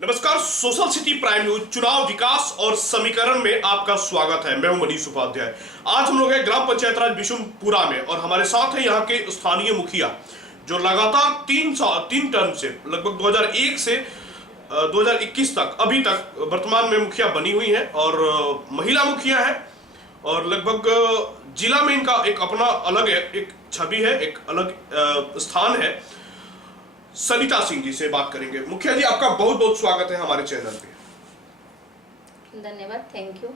नमस्कार, social city prime news चुनाव विकास और समीकरण में आपका स्वागत है। मैं हूं मनीष उपाध्याय। आज हम लोग हैं ग्राम पंचायत राज बिशुनपुरा में और हमारे साथ है यहाँ के स्थानीय मुखिया जो लगातार तीन टर्म से लगभग 2001 से 2021 तक अभी तक वर्तमान में मुखिया बनी हुई है और महिला मुखिया है और लगभग जिला में इनका एक अपना अलग एक छवि है, एक अलग स्थान है। सरिता सिंह जी से बात करेंगे। मुखिया जी, आपका बहुत बहुत स्वागत है हमारे चैनल पे। धन्यवाद, थैंक यू।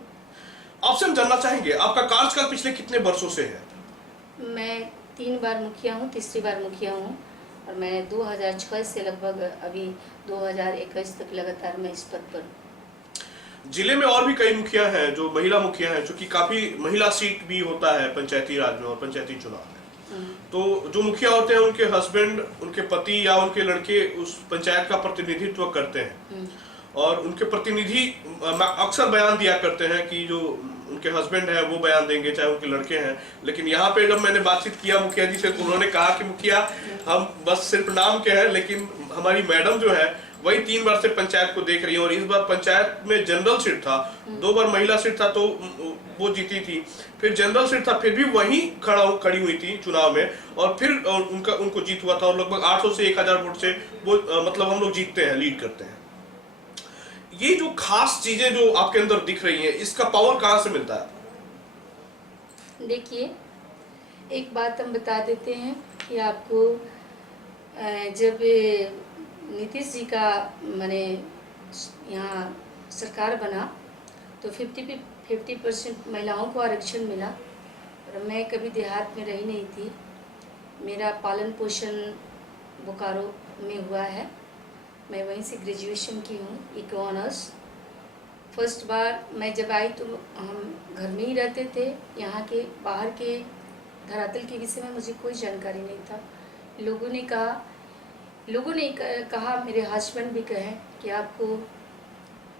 आपसे हम जानना चाहेंगे आपका कार्यकाल पिछले कितने वर्षों से है? मैं 3 बार मुखिया हूँ, तीसरी बार मुखिया हूँ और मैं 2006 से लगभग अभी 2021 तक लगातार मैं इस पद पर। जिले में और भी कई मुखिया हैं जो महिला मुखिया हैं, जो कि काफी महिला सीट भी होता है पंचायती राज में और पंचायती चुनाव में। तो जो मुखिया होते हैं उनके हस्बैंड, उनके पति या उनके लड़के उस पंचायत का प्रतिनिधित्व करते हैं और उनके प्रतिनिधि अक्सर बयान दिया करते हैं कि जो उनके हस्बैंड है वो बयान देंगे चाहे उनके लड़के हैं। लेकिन यहाँ पे जब मैंने बातचीत किया मुखिया जी से तो उन्होंने कहा कि मुखिया हम बस सिर्फ नाम के हैं, लेकिन हमारी मैडम जो है वही 3 बार से पंचायत को देख रही है और इस बार पंचायत में जनरल सीट था, 2 बार महिला सीट था तो वो जीती थी, फिर जनरल सीट था फिर भी वही खड़ी हुई थी चुनाव में और फिर उनको जीत हुआ था और लगभग 800 से 1000 वोट से वो मतलब हम लोग जीतते हैं, लीड करते हैं। ये जो खास चीजें जो आपके अंदर दिख रही हैं, इसका पावर कहाँ से मिलता है? देखिए, एक बात हम बता देते हैं कि आपको जब नीतीश जी का माने यहाँ सरकार बना तो 50% महिलाओं को आरक्षण मिला और मैं कभी देहात में रही नहीं थी। मेरा पालन पोषण बोकारो में हुआ है, मैं वहीं से ग्रेजुएशन की हूँ, इको ऑनर्स। फर्स्ट बार मैं जब आई तो हम घर में ही रहते थे, यहाँ के बाहर के धरातल के विषय में मुझे कोई जानकारी नहीं था। लोगों ने कहा मेरे हस्बैंड भी कहे कि आपको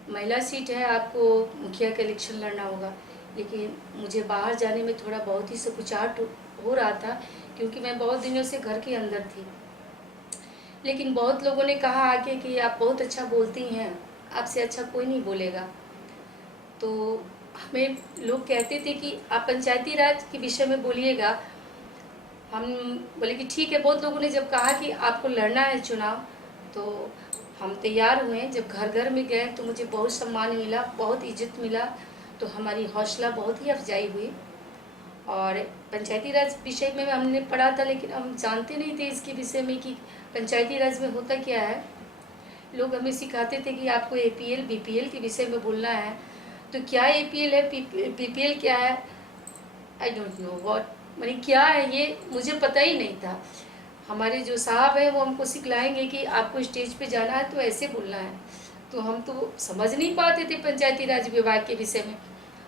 महिला सीट है, आपको मुखिया का इलेक्शन लड़ना होगा। लेकिन मुझे बाहर जाने में थोड़ा बहुत ही संकुचाहट हो रहा था क्योंकि मैं बहुत दिनों से घर के अंदर थी। लेकिन बहुत लोगों ने कहा आके कि आप बहुत अच्छा बोलती हैं, आपसे अच्छा कोई नहीं बोलेगा। तो हमें लोग कहते थे कि आप पंचायती राज के विषय में बोलिएगा। हम बोले कि ठीक है। बहुत लोगों ने जब कहा कि आपको लड़ना है चुनाव तो हम तैयार हुए। जब घर घर में गए तो मुझे बहुत सम्मान मिला, बहुत इज्जत मिला, तो हमारी हौसला बहुत ही अफजाई हुई। और पंचायती राज विषय में हमने पढ़ा था लेकिन हम जानते नहीं थे इसके विषय में कि पंचायती राज में होता क्या है। लोग हमें सिखाते थे कि आपको APL BPL के विषय में बोलना है। तो क्या APL है, BPL क्या है, आई डोंट नो व्हाट, मैंने क्या है ये मुझे पता ही नहीं था। हमारे जो साहब हैं वो हमको सिखलाएंगे कि आपको स्टेज पे जाना है तो ऐसे बोलना है। तो हम तो समझ नहीं पाते थे पंचायती राज विभाग के विषय में।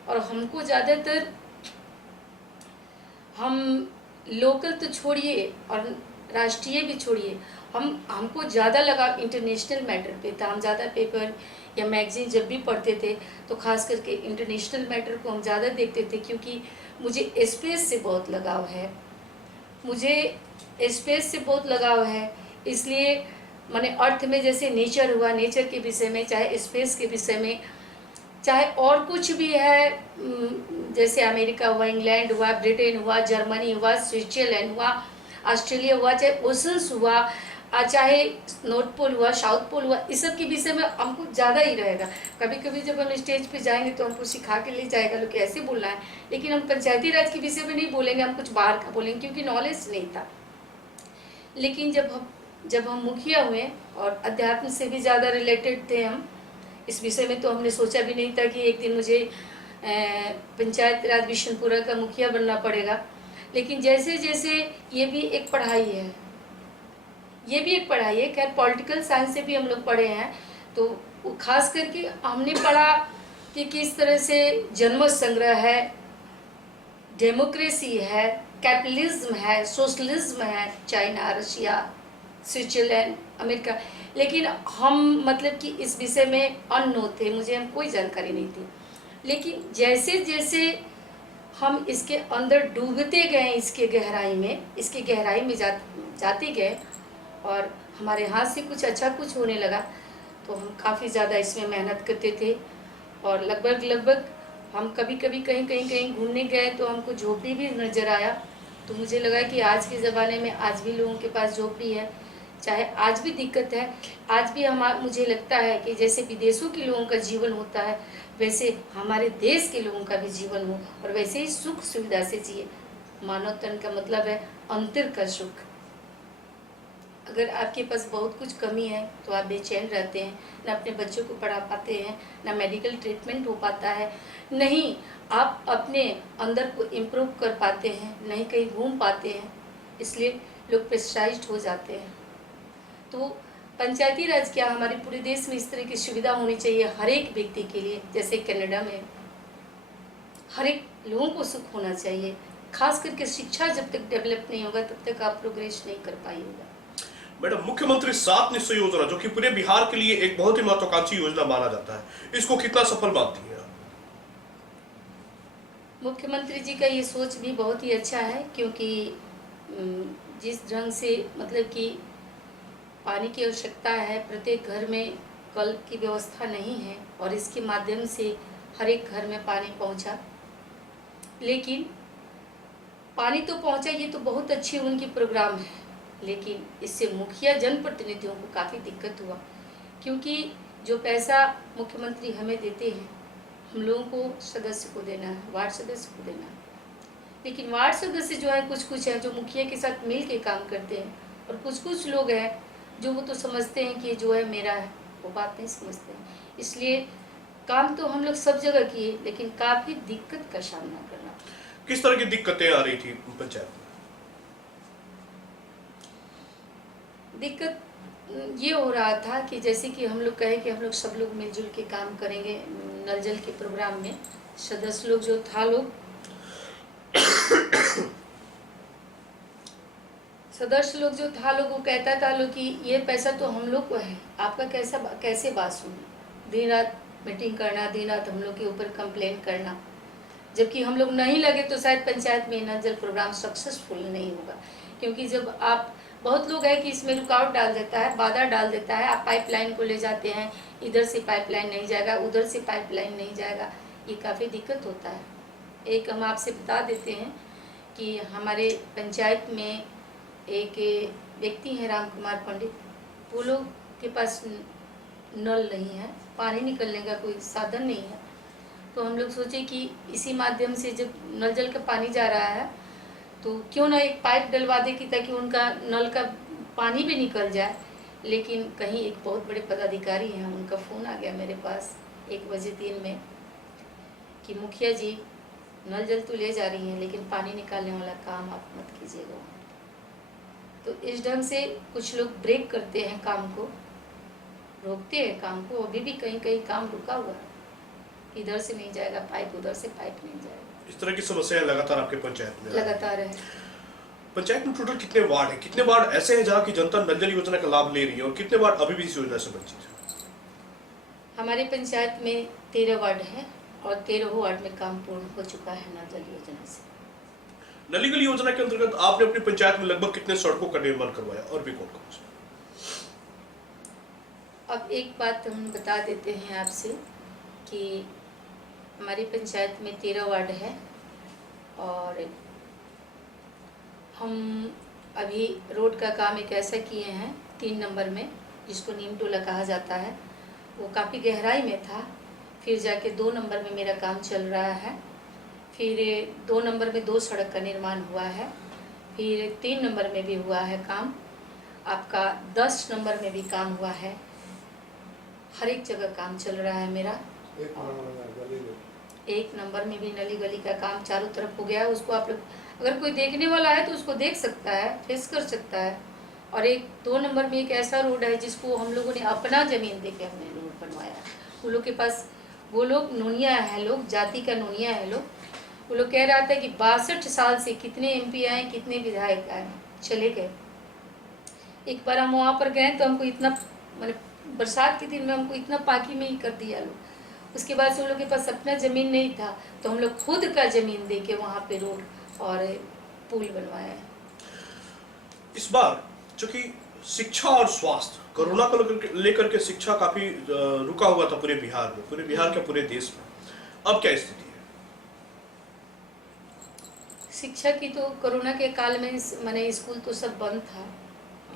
और हमको ज़्यादातर हम लोकल तो छोड़िए और राष्ट्रीय भी छोड़िए, हमको ज़्यादा लगाव इंटरनेशनल मैटर पे था। हम ज़्यादा पेपर या मैगजीन जब भी पढ़ते थे तो खास करके इंटरनेशनल मैटर को हम ज़्यादा देखते थे क्योंकि मुझे स्पेस से बहुत लगाव है। इसलिए माने अर्थ में जैसे नेचर हुआ, नेचर के विषय में, चाहे स्पेस के विषय में, चाहे और कुछ भी है, जैसे अमेरिका हुआ, इंग्लैंड हुआ, ब्रिटेन हुआ, जर्मनी हुआ, स्विट्जरलैंड हुआ, ऑस्ट्रेलिया हुआ, चाहे ओशंस हुआ, चाहे नॉर्थ पोल हुआ, साउथ पोल हुआ, इस सब के विषय में हमको ज़्यादा ही रहेगा। कभी कभी जब हम स्टेज पे जाएंगे तो हमको सिखा के ले जाएगा लोग कैसे बोलना है, लेकिन हम पंचायती राज के विषय में नहीं बोलेंगे, हम कुछ बाहर का बोलेंगे क्योंकि नॉलेज नहीं था। लेकिन जब हम मुखिया हुए और अध्यात्म से भी ज़्यादा रिलेटेड थे हम इस विषय में, तो हमने सोचा भी नहीं था कि एक दिन मुझे पंचायत राज बिशुनपुरा का मुखिया बनना पड़ेगा। लेकिन जैसे जैसे ये भी एक पढ़ाई है, खैर पॉलिटिकल साइंस से भी हम लोग पढ़े हैं, तो खास करके हमने पढ़ा कि किस तरह से जनमत संग्रह है, डेमोक्रेसी है, कैपिटलिज्म है, सोशलिज्म है, चाइना, रशिया, स्विट्जरलैंड, अमेरिका। लेकिन हम मतलब कि इस विषय में अननो थे, हम कोई जानकारी नहीं थी। लेकिन जैसे जैसे हम इसके अंदर डूबते गए, इसके गहराई में जाते गए और हमारे हाथ से कुछ अच्छा कुछ होने लगा, तो हम काफ़ी ज़्यादा इसमें मेहनत करते थे। और लगभग हम कभी कभी कहीं घूमने गए तो हमको झोपड़ी भी नज़र आया। तो मुझे लगा कि आज के ज़माने में आज भी लोगों के पास झोपड़ी है, चाहे आज भी दिक्कत है, आज भी मुझे लगता है कि जैसे विदेशों के लोगों का जीवन होता है वैसे हमारे देश के लोगों का भी जीवन हो और वैसे ही सुख सुविधा से जिए। मानव तन का मतलब है अंतर का सुख। अगर आपके पास बहुत कुछ कमी है तो आप बेचैन रहते हैं, ना अपने बच्चों को पढ़ा पाते हैं, ना मेडिकल ट्रीटमेंट हो पाता है, नहीं आप अपने अंदर को इम्प्रूव कर पाते हैं, नहीं कहीं घूम पाते हैं, इसलिए लोग प्रेशराइज्ड हो जाते हैं। तो पंचायती राज क्या, हमारे पूरे देश में इस तरह की सुविधा होनी चाहिए हर एक व्यक्ति के लिए। जैसे कनाडा में हर एक लोगों को सुख होना चाहिए। खास करके शिक्षा जब तक डेवलप नहीं होगा तब तक आप प्रोग्रेस नहीं कर पाइएगा। मैडम, मुख्यमंत्री 7 निश्चय योजना जो कि पूरे बिहार के लिए एक बहुत ही महत्वाकांक्षी योजना माना जाता है, इसको कितना सफल मानती है? मुख्यमंत्री जी का ये सोच भी बहुत ही अच्छा है, क्योंकि जिस ढंग से मतलब कि पानी की आवश्यकता है, प्रत्येक घर में कल की व्यवस्था नहीं है और इसके माध्यम से हर एक घर में पानी पहुंचा। लेकिन पानी तो पहुंचा, ये तो बहुत अच्छी उनकी प्रोग्राम है, लेकिन इससे मुखिया जनप्रतिनिधियों को काफ़ी दिक्कत हुआ, क्योंकि जो पैसा मुख्यमंत्री हमें देते हैं हम लोगों को सदस्य को देना है, वार्ड सदस्य को देना है, लेकिन वार्ड सदस्य जो है कुछ हैं जो मुखिया के साथ मिल के काम करते हैं और कुछ लोग हैं जो वो तो समझते हैं कि जो है मेरा है, वो बात नहीं समझते हैं। इसलिए काम तो हम लोग सब जगह किए, लेकिन काफ़ी दिक्कत का सामना करना। किस तरह की दिक्कतें आ रही थी पंचायत में? दिक्कत ये हो रहा था कि जैसे कि हम लोग कहे कि हम लोग सब लोग मिलजुल के काम करेंगे नल जल के प्रोग्राम में। सदस्य लोग जो था लोग वो कहता था लोग कि ये पैसा तो हम लोग को है, आपका कैसे बात सुने। दिन रात मीटिंग करना, दिन रात हम लोग के ऊपर कंप्लेन करना, जबकि हम लोग नहीं लगे तो शायद पंचायत में नल जल प्रोग्राम सक्सेसफुल नहीं होगा। क्योंकि जब आप बहुत लोग है कि इसमें रुकावट डाल देता है, बाधा डाल देता है, आप पाइपलाइन को ले जाते हैं, इधर से पाइपलाइन नहीं जाएगा, उधर से पाइपलाइन नहीं जाएगा, ये काफ़ी दिक्कत होता है। एक हम आपसे बता देते हैं कि हमारे पंचायत में एक व्यक्ति हैं राम कुमार पंडित, वो लोग के पास नल नहीं है, पानी निकलने का कोई साधन नहीं है। तो हम लोग सोचे कि इसी माध्यम से जब नल जल का पानी जा रहा है तो क्यों ना एक पाइप डलवा दे कि ताकि उनका नल का पानी भी निकल जाए। लेकिन कहीं एक बहुत बड़े पदाधिकारी हैं, उनका फ़ोन आ गया मेरे पास 1 बजे दिन में कि मुखिया जी नल जल तो ले जा रही हैं लेकिन पानी निकालने वाला काम आप मत कीजिएगा। तो इस ढंग से कुछ लोग ब्रेक करते हैं काम को, रोकते हैं काम को। अभी भी कहीं काम रुका हुआ है, इधर से नहीं जाएगा पाइप, उधर से पाइप नहीं जाएगा। इस तरह की समस्याएं लगातार आपके पंचायत में लगातार है। पंचायत में टोटल कितने वार्ड है, कितने वार्ड ऐसे हैं जहाँ की जनता नल जल योजना का लाभ ले रही है और कितने वार्ड अभी भी इस योजना से वंचित है? हमारे पंचायत में 13 वार्ड है और 13 वार्ड में काम पूर्ण हो चुका है नल जल योजना से। नली गली योजना के अंतर्गत आपने अपनी पंचायत में लगभग कितने सड़कों का निर्माण करवाया और भी कौन से? अब एक बात हम बता देते हैं आपसे कि हमारी पंचायत में 13 वार्ड है और हम अभी रोड का काम एक ऐसा किए हैं 3 नंबर में, जिसको नीम टोला कहा जाता है, वो काफ़ी गहराई में था। फिर जाके 2 नंबर में मेरा काम चल रहा है, फिर 2 नंबर में 2 सड़क का निर्माण हुआ है, फिर 3 नंबर में भी हुआ है काम, आपका 10 नंबर में भी काम हुआ है। हर एक जगह काम चल रहा है मेरा। 1 नंबर में भी नली गली का काम चारों तरफ हो गया है। उसको आप लोग अगर कोई देखने वाला है तो उसको देख सकता है, फेस कर सकता है। और 2 नंबर में एक ऐसा रोड है जिसको हम लोगों ने अपना ज़मीन दे के हमने रोड बनवाया। वो लोग के पास, वो लोग नूनिया है, लोग जाति का नूनिया है लोग। वो लोग कह रहा था कि 62 साल से कितने MP आए, कितने विधायक आए, चले गए। एक बार हम वहाँ पर गए तो हमको इतना, मतलब बरसात के दिन में हमको इतना पाकी में ही कर दिया लोग। उसके बाद से उन लोग के पास अपना ज़मीन नहीं था तो हम लोग खुद का ज़मीन दे के वहाँ पे रोड और पुल बनवाया है। इस बार चूंकि शिक्षा और स्वास्थ्य कोरोना को लेकर के शिक्षा काफी रुका हुआ था पूरे बिहार में, पूरे बिहार के पूरे देश में। अब क्या स्थिति है? शिक्षा की तो कोरोना के काल में माने स्कूल तो सब बंद था,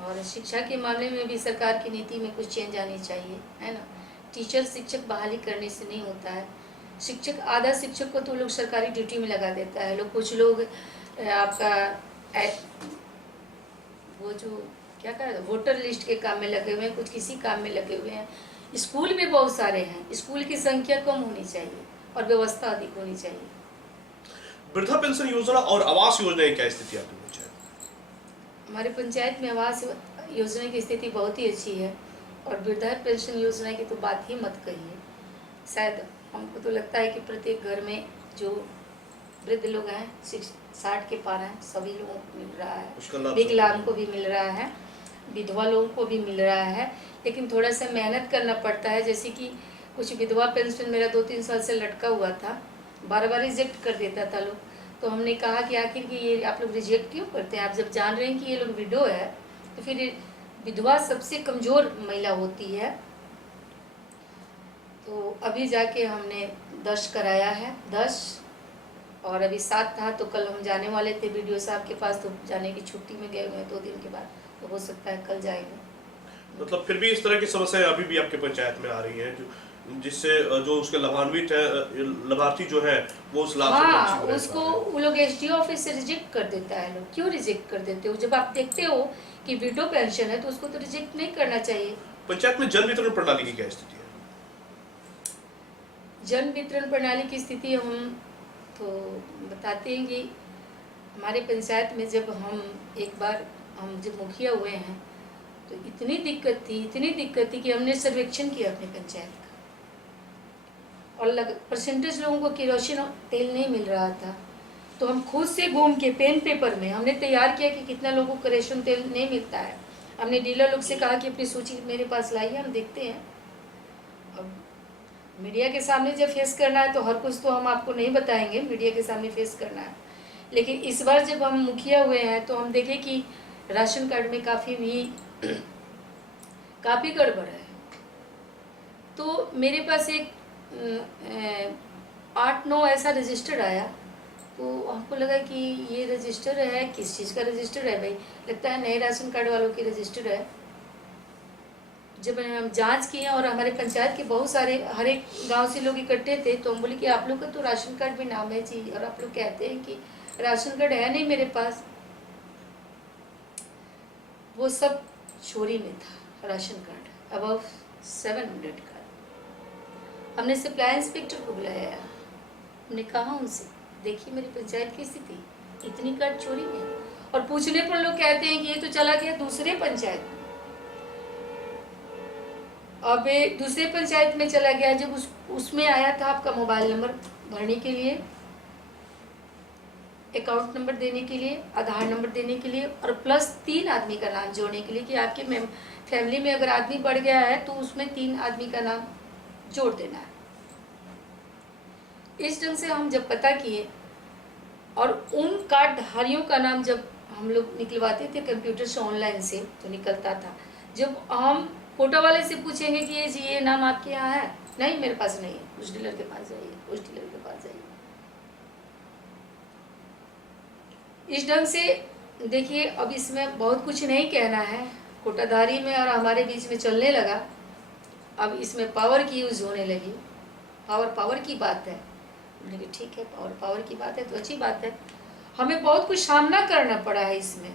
और शिक्षा के मामले में भी सरकार की नीति में कुछ चेंज आनी चाहिए, है ना। टीचर शिक्षक बहाली करने से नहीं होता है। शिक्षक, आधा शिक्षक को तो लोग सरकारी ड्यूटी में लगा देता है लोग, कुछ लोग आपका वो जो क्या कर वोटर लिस्ट के काम में लगे हुए हैं, कुछ किसी काम में लगे हुए हैं। स्कूल में बहुत सारे हैं, स्कूल की संख्या कम होनी चाहिए और व्यवस्था अधिक होनी चाहिए। वृद्धा पेंशन योजना और आवास योजना की क्या स्थिति आपकी पंचायत? हमारे पंचायत में आवास योजना की स्थिति बहुत ही अच्छी है, और वृद्धा पेंशन योजना की तो बात ही मत कहिए। शायद हमको तो लगता है कि प्रत्येक घर में जो वृद्ध लोग हैं 60 के पार हैं, सभी लोगों को मिल रहा है। विकलांग को भी मिल रहा है, विधवा लोगों को भी मिल रहा है, लेकिन थोड़ा सा मेहनत करना पड़ता है। जैसे कि कुछ विधवा पेंशन मेरा 2-3 साल से लटका हुआ था, बार रिजेक्ट कर देता था लोग। तो हमने कहा कि आखिर कि ये आप लोग रिजेक्ट क्यों करते हैं? आप जब जान रहे हैं कि ये लोग विडो है, तो फिर विधवा सबसे कमज़ोर महिला होती है। तो अभी जाके हमने 10 कराया है, 10, और अभी 7 था। तो कल हम जाने वाले थे BDO साहब के पास, तो जाने की छुट्टी में गए हुए हैं 2 दिन के बाद, तो हो सकता है कल जाएंगे। मतलब फिर भी इस तरह की समस्याएं अभी भी आपके पंचायत में आ रही हैं, जिससे जो उसके लाभान्वित है, लाभार्थी जो है वो उस लाभ से वंचित रह उसको वो लोग SDO ऑफिस से रिजेक्ट कर देता है। लोग क्यों रिजेक्ट कर देते हो? जब आप देखते हो कि विडो पेंशन है तो उसको तो रिजेक्ट नहीं करना चाहिए। पंचायत में जन वितरण प्रणाली की क्या स्थिति है? जन वितरण प्रणाली की स्थिति हम तो बताते हैं कि हमारे पंचायत में जब हम एक बार हम जब मुखिया हुए हैं तो इतनी दिक्कत थी कि हमने सर्वेक्षण किया अपने पंचायत का, और परसेंटेज लोगों को केरोसिन तेल नहीं मिल रहा था। तो हम खुद से घूम के पेन पेपर में हमने तैयार किया कि कितना लोगों को केरोसिन तेल नहीं मिलता है। हमने डीलर लोग से कहा कि अपनी सूची मेरे पास लाइए, हम देखते हैं। अब मीडिया के सामने जब फेस करना है तो हर कुछ तो हम आपको नहीं बताएंगे, मीडिया के सामने फेस करना है। लेकिन इस बार जब हम मुखिया हुए हैं तो हम देखें कि राशन कार्ड में काफ़ी गड़बड़ है। तो मेरे पास एक 8-9 ऐसा रजिस्टर आया, तो हमको लगा कि ये रजिस्टर है, किस चीज़ का रजिस्टर है भाई? लगता है नए राशन कार्ड वालों की रजिस्टर है। जब हम जांच किए और हमारे पंचायत के बहुत सारे हर एक गांव से लोग इकट्ठे थे, तो हम बोले कि आप लोग का तो राशन कार्ड में नाम है जी, और आप लोग कहते हैं कि राशन कार्ड है नहीं मेरे पास। वो सब चोरी में था राशन कार्ड, अबव 700 का। हमने सप्लाई इंस्पेक्टर को बुलाया, हमने कहा उनसे देखिए मेरी पंचायत की स्थिति, इतनी कार्ड चोरी है। और पूछने पर लोग कहते हैं कि ये तो चला गया दूसरे पंचायत में। अब दूसरे पंचायत में चला गया, जब उसमें आया था आपका मोबाइल नंबर भरने के लिए, अकाउंट नंबर देने के लिए, आधार नंबर देने के लिए, और प्लस 3 आदमी का नाम जोड़ने के लिए कि आपके फैमिली में अगर आदमी बढ़ गया है तो उसमें 3 आदमी का नाम जोड़ देना है। इस ढंग से हम जब पता किए, और उन कार्ड धारियों का नाम जब हम लोग निकलवाते थे कंप्यूटर से, ऑनलाइन से तो निकलता था। जब हम फोटो वाले से पूछेंगे कि ये नाम आपके यहाँ है, नहीं मेरे पास नहीं है, उस डीलर के पास जाइए, उस डीलर के पास जाइए। इस ढंग से देखिए, अब इसमें बहुत कुछ नहीं कहना है, कोटाधारी में और हमारे बीच में चलने लगा। अब इसमें पावर की यूज़ होने लगी, पावर की बात है। लेकिन ठीक है, पावर की बात है तो अच्छी बात है। हमें बहुत कुछ सामना करना पड़ा है, इसमें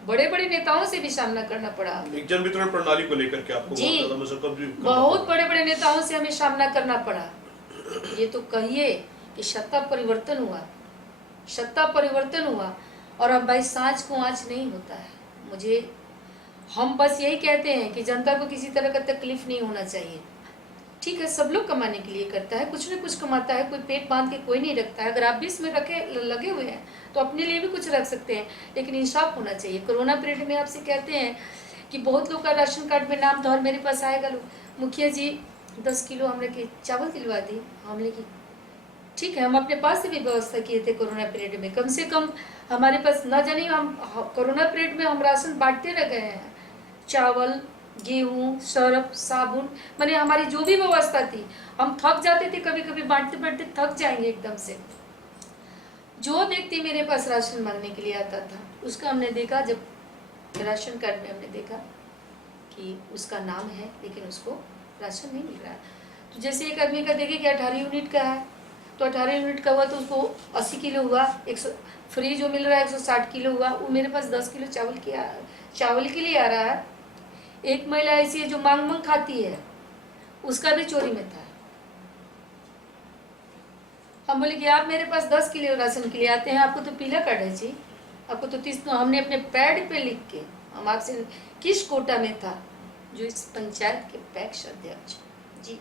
बड़े बड़े नेताओं से भी सामना करना पड़ा। एक जन वितरण प्रणाली को लेकर के आपको बहुत बड़े बड़े नेताओं से हमें सामना करना पड़ा। ये तो कहिए कि सत्ता परिवर्तन हुआ, और अब भाई सांच को आँच नहीं होता है। हम बस यही कहते हैं कि जनता को किसी तरह का तकलीफ नहीं होना चाहिए। ठीक है, सब लोग कमाने के लिए करता है, कुछ न कुछ कमाता है, कोई पेट बांध के कोई नहीं रखता है। अगर आप भी इसमें लगे हुए हैं तो अपने लिए भी कुछ रख सकते हैं, लेकिन इंसाफ होना चाहिए। कोरोना पीरियड में आपसे कहते हैं कि बहुत लोग का राशन कार्ड में नाम था और मेरे पास आएगा लोग, मुखिया जी 10 किलो हमने के चावल दिलवा दी। हमने की ठीक है, हम अपने पास से भी व्यवस्था किए थे कोरोना पीरियड में। कम से कम हमारे पास ना जाने हम कोरोना पीरियड में हम राशन बांटते रह गए हैं, चावल, गेहूँ, सर्फ, साबुन, मैंने हमारी जो भी व्यवस्था थी, हम थक जाते थे, कभी कभी बांटते बांटते थक जाएंगे एकदम से। जो व्यक्ति मेरे पास राशन मांगने के लिए आता था, उसका हमने देखा, जब राशन कार्ड में हमने देखा कि उसका नाम है लेकिन उसको राशन नहीं मिल रहा है। तो जैसे एक आदमी का देखे कि 18 यूनिट का है, तो 18 यूनिट का हुआ तो उसको 80 किलो हुआ, 100 फ्री जो मिल रहा है 160 किलो हुआ, वो मेरे पास 10 किलो चावल के लिए आ रहा है। एक महिला ऐसी है जो मांग खाती है, उसका भी चोरी में था। हम बोले कि आप मेरे पास 10 किलो राशन के लिए आते हैं, आपको तो पीला कार्ड है जी, आपको तो 30, तो हमने अपने पैड पे लिख के, हम आपसे किस कोटा में था, जो इस पंचायत के पैक्स अध्यक्ष जी,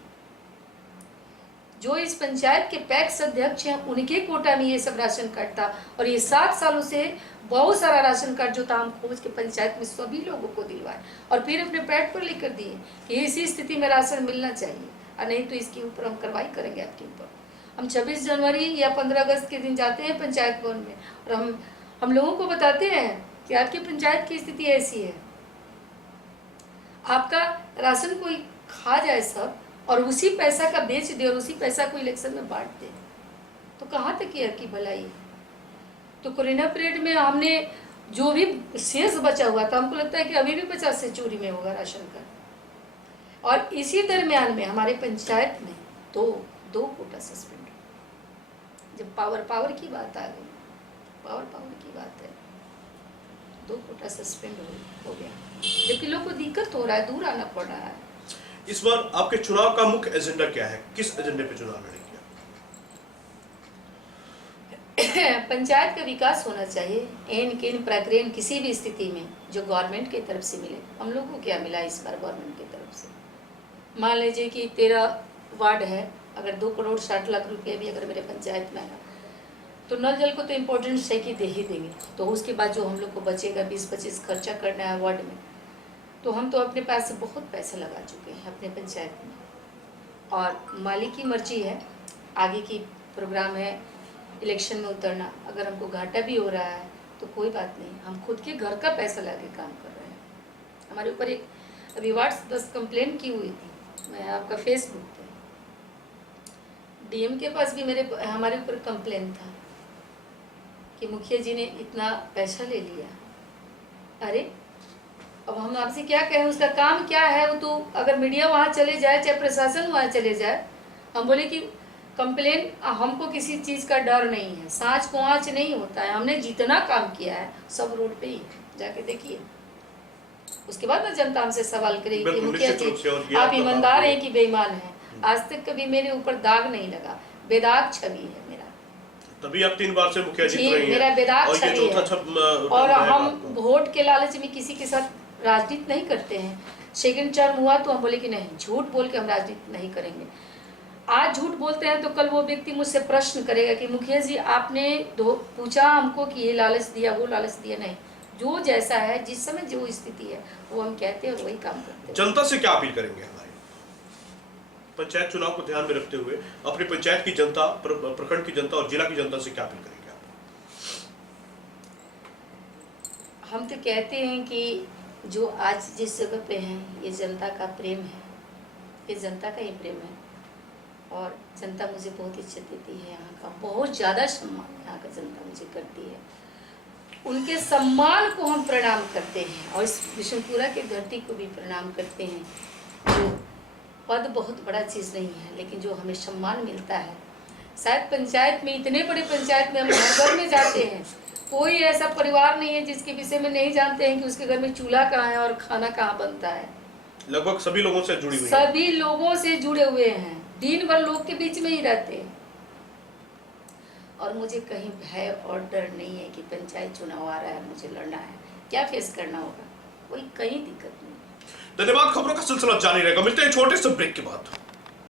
जो इस पंचायत के पैक्स अध्यक्ष हैं, उनके कोटा में ये सब राशन कार्ड था। और ये 7 सालों से बहुत सारा राशन कार्ड जो था हम खोज के पंचायत में सभी लोगों को दिलवाए और फिर अपने पैड पर लिख कर दिए कि इसी स्थिति में राशन मिलना चाहिए, और नहीं तो इसके ऊपर हम कार्रवाई करेंगे आपके ऊपर। हम 26 जनवरी या 15 अगस्त के दिन जाते हैं पंचायत भवन में और हम लोगों को बताते हैं कि आपकी पंचायत की स्थिति ऐसी है, आपका राशन कोई खा जाए सब और उसी पैसा का बेच दे और उसी पैसा को इलेक्शन में बांट दे, तो कहाँ तक की आपकी भलाई है। तो कोरोना पीरियड में हमने जो भी शेष बचा हुआ था, हमको लगता है कि अभी भी 50 से चोरी में होगा राशन कार्ड। और इसी दरमियान में हमारे पंचायत में दो कोटा सस्पेंड। जब पावर की बात आ गई, पावर की बात है, 2 कोटा सस्पेंड हो गया, जबकि लोग को दिक्कत हो रहा है, दूर आना पड़ रहा है। इस बार आपके चुनाव का मुख्य एजेंडा क्या है, किस एजेंडे पे चुनाव लड़ेंगे? पंचायत का विकास होना चाहिए, एन केन प्रक्रियन किसी भी स्थिति में जो गवर्नमेंट की तरफ से मिले। हम लोग को क्या मिला इस बार गवर्नमेंट की तरफ से? मान लीजिए कि 13 वार्ड है, अगर 2 करोड़ 60 लाख रुपये भी अगर मेरे पंचायत में आया, तो नल जल को तो इम्पोर्टेंस है कि दे ही देंगे। तो उसके बाद जो हम लोग को बचेगा 20-25 खर्चा करना है वार्ड में, तो हम तो अपने पास से बहुत पैसा लगा चुके हैं अपने पंचायत में। और मालिक की मर्जी है, आगे की प्रोग्राम है इलेक्शन में उतरना। अगर हमको घाटा भी हो रहा है तो कोई बात नहीं, हम खुद के घर का पैसा लगा के काम कर रहे हैं। हमारे ऊपर एक अभी वार्ड 10 कंप्लेन की हुई थी, मैं आपका फेसबुक पे, डीएम के पास भी हमारे ऊपर कंप्लेन था कि मुखिया जी ने इतना पैसा ले लिया। अरे अब हम आपसे क्या कहें, उसका काम क्या है? वो तो अगर मीडिया वहाँ चले जाए, चाहे प्रशासन वहाँ चले जाए, हम बोले कि कंप्लेन, हमको किसी चीज़ का डर नहीं है, सांच को आँच नहीं होता है। हमने जितना काम किया है सब रोड पे ही जाके देखिए, उसके बाद ना जनता हमसे सवाल करेगी कि मुखिया जी आप ईमानदार हैं कि बेईमान हैं। आज तक कभी मेरे ऊपर दाग नहीं लगा, बेदाग छवि है मेरा। तभी आप 3 बार से मुखिया जीत रही हैं। मेरा बेदाग छवि है। और हम वोट के लालच में किसी के साथ राजनीति नहीं करते हैं। सेकंड टर्म हुआ तो हम बोले कि नहीं, झूठ बोल के हम राजनीति नहीं करेंगे। आज झूठ बोलते हैं तो कल वो व्यक्ति मुझसे प्रश्न करेगा कि मुखिया जी आपने पूछा हमको कि ये लालच दिया, वो लालच दिया। नहीं, जो जैसा है, जिस समय जो स्थिति है वो हम कहते हैं और वही काम करते हैं। जनता से क्या अपील करेंगे? हमारे पंचायत चुनाव को ध्यान में रखते हुए अपनी पंचायत की जनता, प्रखंड की जनता और जिला की जनता से क्या अपील करेंगे आप? हम तो कहते हैं कि जो आज जिस जगह पे हैं, ये जनता का प्रेम है, ये जनता का ही प्रेम है। और जनता मुझे बहुत इज्जत देती है, यहाँ का बहुत ज़्यादा सम्मान यहाँ का जनता मुझे करती है। उनके सम्मान को हम प्रणाम करते हैं और इस बिशनपुरा की धरती को भी प्रणाम करते हैं। जो पद बहुत बड़ा चीज़ नहीं है, लेकिन जो हमें सम्मान मिलता है, शायद पंचायत में, इतने बड़े पंचायत में हम घर में जाते हैं, कोई ऐसा परिवार नहीं है जिसके विषय में नहीं जानते हैं कि उसके घर में चूल्हा कहाँ है और खाना कहाँ बनता है। लगभग सभी लोगों से जुड़ी हुई, सभी लोगों से जुड़े हुए हैं, दिन भर लोग के बीच में ही रहते हैं। और मुझे कहीं भय और डर नहीं है कि पंचायत चुनाव आ रहा है, मुझे लड़ना है, क्या फेस करना होगा, कोई कहीं दिक्कत नहीं। धन्यवाद। खबरों का सिलसिला जारी रहेगा, मिलते हैं छोटे से ब्रेक के बाद।